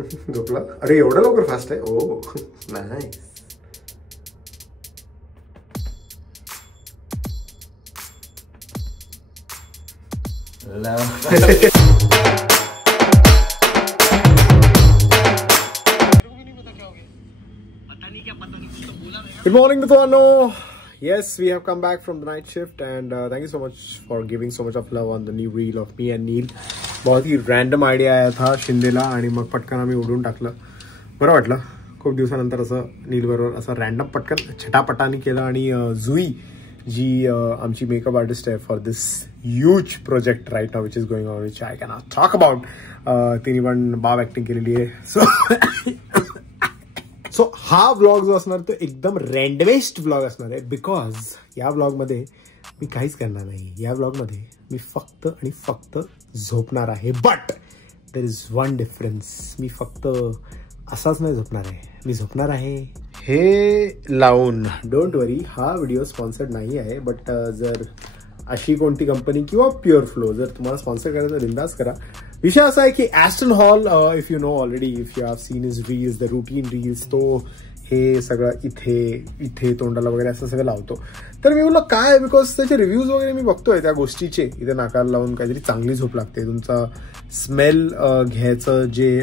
झोपला? अरे एवढं लवकर फास्ट आहे? ओ नाईस. Good morning मित्रांनो. Yes, we have come back from the night shift and thank you so much for giving so much of love on the new reel of me and Neil. बहुत ही random idea आया था शिंदेला आणि मग पटकन आम्ही उडून टाकलं. बरं वाटलं खूप दिवसानंतर असं नील बरोबर असं रॅन्डम पटकन छटापटानी केलं. आणि जुई जी आमची मेकअप आर्टिस्ट आहे for this huge project right now which is going on which I can not talk about. तिने पण बाव ऍक्टिंग केलेली आहे. सो हा व्लॉग जो असणार तो एकदम रॅन्डमेस्ट व्लॉग असणार आहे बिकॉज या व्लॉगमध्ये मी काहीच करणार नाही. या व्लॉगमध्ये मी फक्त आणि फक्त झोपणार आहे. But there is one difference. मी फक्त असाच नाही झोपणार आहे. मी झोपणार आहे हे लावून. डोंट वरी हा व्हिडिओ स्पॉन्सर्ड नाही आहे. बट जर अशी कोणती कंपनी किंवा प्युअर फ्लो जर तुम्हाला स्पॉन्सर करायचं तर बिंदास करा. विषय असा आहे की Aston hall if you know already if you have seen is reels the routine reels तो हे सगळं इथे तोंडाला वगैरे असं सगळं लावतो. तर मी बोललो काय बिकॉज त्याचे रिव्ह्यूज वगैरे मी बघतोय त्या गोष्टीचे. इथे नाकाला लावून काहीतरी चांगली झोप लागते. तुमचा स्मेल घ्यायचं जे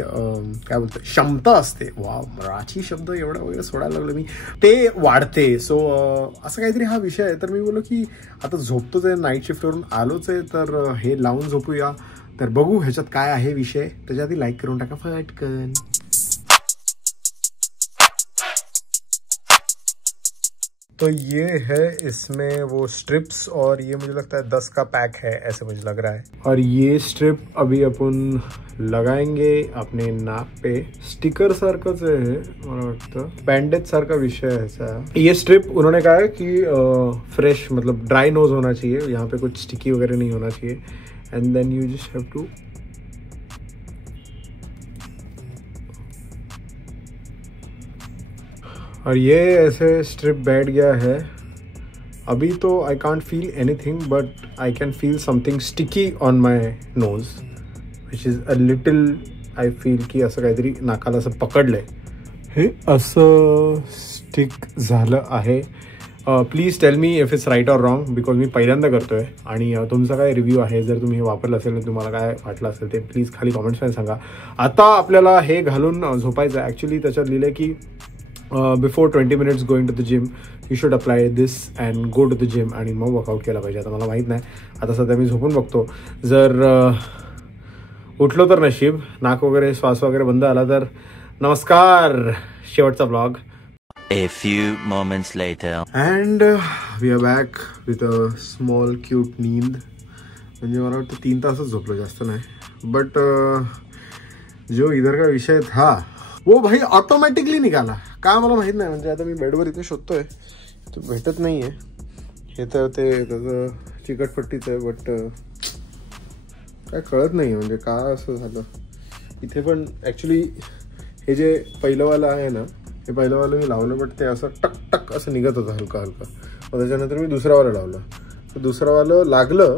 काय बोलतं क्षमता असते. वा मराठी शब्द एवढा वगैरे सोडायला लागलो मी ते वाढते. सो असं काहीतरी हा विषय आहे. तर मी बोललो की आता झोपतोच आहे नाईट शिफ्टवरून आलोच आहे तर हे लावून झोपूया. तर बघू ह्याच्यात काय आहे विषय. त्याच्या आधी लाईक करून टाका फटकन. तो ये है इसमें वो स्ट्रिप्स और ये मुझे लगता है 10 का पैक है ऐसे मुझे लग रहा है. और ये स्ट्रिप अभी अपन लगाएंगे अपने नाक पे. स्टिकर सारखंच आहे मला वाटतं. बैंडेज सारखा विषय है ऐसा. ये स्ट्रिप उन्होंने कहा है कि फ्रेश मतलब ड्राई नोज होना चाहिए. यहाँ पे कुछ स्टिकी वगैरह नहीं होना चाहिए. And then you just have to और ये ऐसे स्ट्रिप बैठ गया है. अभी तो I can't feel anything but I can feel something sticky on my nose which is a little I feel की असं काहीतरी नाकाला असं पकडलंय. हे असं स्टिक झालं आहे. Please tell me if it's right or wrong because मी पहिल्यांदा करतोय. आणि तुमचा काय रिव्ह्यू आहे जर तुम्ही हे वापरलं असेल तुम्हाला काय वाटलं असेल ते प्लीज खाली कॉमेंट्समध्ये सांगा. आता आपल्याला हे घालून झोपायचं आहे. ॲक्च्युली त्याच्यात लिहिलं की before 20 minutes going to the gym you should apply this and go to the gym आणि मग वर्कआउट केला पाहिजे. आता मला माहीत नाही. आता सध्या मी झोपून बघतो. जर उठलो तर नशीब. नाक वगैरे श्वास वगैरे बंद आला तर नमस्कार. शेवटचा blog. A few moments later. And we are back with a small cute नींद. म्हणजे मला वाटतं 3 तासच झोपलो जास्त नाही. बट जो इधर का विषय था वो भाई ऑटोमॅटिकली निघाला. का मला माहीत नाही. म्हणजे आता मी बेडवर इथे शोधतोय तो भेटत नाही आहे. हे तर ते त्याचं चिकटपट्टीचं आहे बट काय कळत नाही म्हणजे का असं झालं. इथे पण ॲक्च्युली हे जे पहिलंवालं आहे ना हे पहिलंवालं मी लावलं बट ते असं टक टक असं निघत होतं हलका हलका. मग त्याच्यानंतर मी दुसरावालं लावलं तर दुसरावालं लागलं.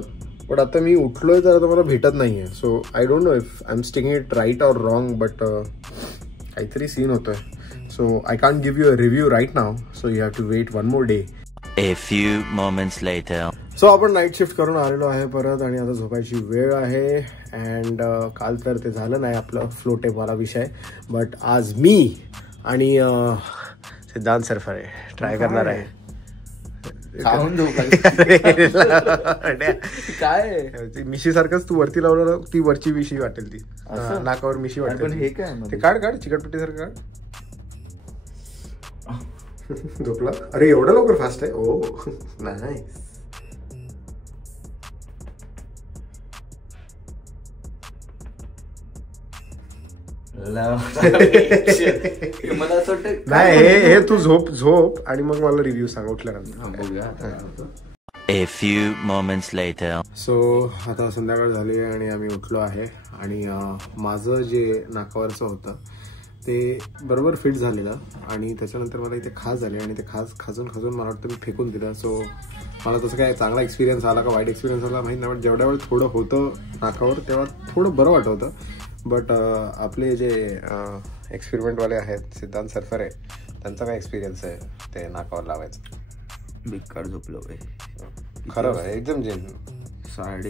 बट आता मी उठलोय तर आता मला भेटत नाही आहे. So I don't know if I am sticking it right or wrong but काहीतरी सीन होतोय. So I can't give you a review right now. So you have to wait one more day. A few moments later. So आपण night shift करून आलेलो आहे परत आणि आता झोपायची वेळ आहे. अँड काल तर ते झालं नाही आपलं फ्लोटेवाला विषय. बट आज मी आणि सिद्धांत सरफरे ट्राय करणार आहे. काय मिशी सारखंच तू वरती लावलं ती वरची मिशी वाटेल. ती नाकावर मिशी वाटेल. हे काय ते काढ चिकटपट्टी सारखं काढ. झोपला? अरे एवढं लवकर फास्ट आहे? ओ नाईस. मला असं वाटतं नाही हे तू झोप आणि मग मला रिव्ह्यू सांग उठल्यानंतर. A few moments later. So आता संध्याकाळ झाली आहे आणि आम्ही उठलो आहे. आणि माझं जे नाकावरचं होतं ते बरोबर फिट झालेलं आणि त्याच्यानंतर मला इथे खाज झाली आणि ते खाजून मला वाटतं मी फेकून दिलं. सो मला तसं काय चांगला एक्सपिरियन्स आला का वाईट एक्सपिरियन्स आला माहीत नाही. बट जेवढ्या वेळ थोडं होतं नाकावर तेव्हा थोडं बरं वाटत होतं. बट आपले जे एक्सपेरिमेंटवाले आहेत सिद्धांत सरफरे त्यांचा काय एक्सपिरियन्स आहे ते नाकावर लावायचं? बेकार झोपलो बाई. खरं आहे एकदम जेन.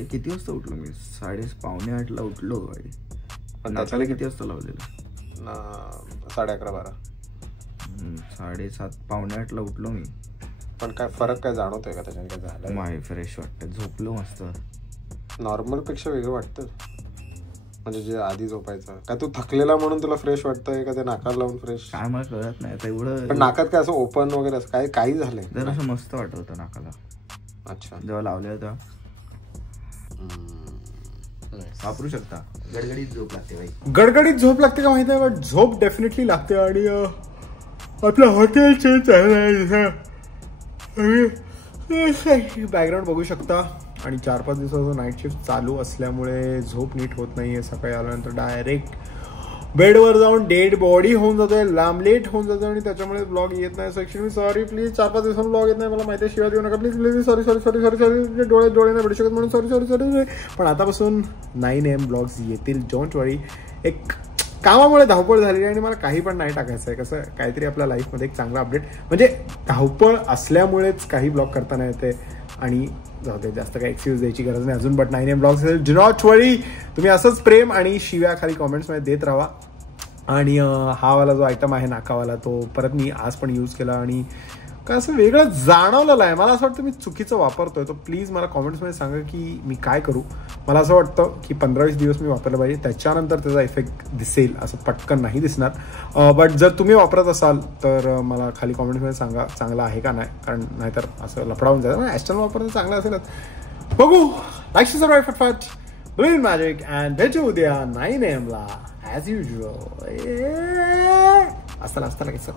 किती वाजता उठलो मी? 8:30 उठलो बाई. पण नाकाला किती वाजता लावलेलं? 11:30-12. 7:30 8:45 उठलो मी. पण काय फरक काय जाणवतोय का त्याच्याने? काय झालं? माय फ्रेश वाटतं, झोपलो मस्त. नॉर्मल पेक्षा वेगळं वाटतं म्हणजे जे आधी झोपायचं? काय तू थकलेला म्हणून तुला फ्रेश वाटतंय का ते नाकात लावून फ्रेश? काय मला कळत नाही एवढं. पण नाकात काय असं ओपन वगैरे असं काय काही झालंय? जर असं मस्त वाटत होतं नाकाला. अच्छा. जेव्हा लावले होतं. वापरू शकता. गडगडीत झोप लागते बाई. गडगडीत झोप लागते का माहित नाही, बट झोप डेफिनेटली लागते. आणि आपलं हॉटेल चेंज झालं, बॅकग्राऊंड बघू शकता. आणि 4-5 दिवसाचं नाईट शिफ्ट चालू असल्यामुळे झोप नीट होत नाहीये. सकाळी आल्यानंतर डायरेक्ट बेडवर जाऊन डेड बॉडी होऊन जातोय, लेट होऊन जातो आणि त्याच्यामुळे ब्लॉग येत नाही. सेक्शन मी सॉरी प्लीज, 4-5 दिवसांनी ब्लॉग येत नाही, मला माहिती आहे. शिवाय देऊ नका प्लीज प्लीज. सॉरी डोळे नाही भेटू शकत म्हणून सॉरी. पण आतापासून 9 AM ब्लॉग्स येतील, डोंट वरी. एक कामामुळे धावपळ झालेली आणि मला काही पण नाही टाकायचं आहे. कसं काहीतरी आपल्या लाईफमध्ये एक चांगला अपडेट, म्हणजे धावपळ असल्यामुळेच काही ब्लॉग करताना येते. आणि जाऊ दे, जास्त काही एक्सक्यूज द्यायची गरज नाही अजून. But 9 AM blogs do not worry. तुम्ही असंच प्रेम आणि शिव्या खाली कॉमेंट्समध्ये देत राहा. आणि हा वाला जो आयटम आहे नाकावाला, तो परत मी आज पण यूज केला आणि काय असं वेगळं जाणवलेलं आहे. मला असं वाटतं मी चुकीचं वापरतोय. तो प्लीज मला कॉमेंट्समध्ये सांगा की मी काय करू. मला असं वाटतं की 15-20 दिवस मी वापरलं पाहिजे, त्याच्यानंतर त्याचा इफेक्ट दिसेल. असं पटकन नाही दिसणार. बट जर तुम्ही वापरत असाल तर मला खाली कॉमेंट्समध्ये सांगा चांगला आहे का नाही, कारण नाहीतर असं लफडावून जायचं. ॲस्टन वापरणं चांगलं असेलच. बघू. लाईक सबस्क्राईब फटफट. बिलीव्ह इन मॅजिक अँड भेटू उद्या 9 AM ला ॲज युजुअल. असताना लगेच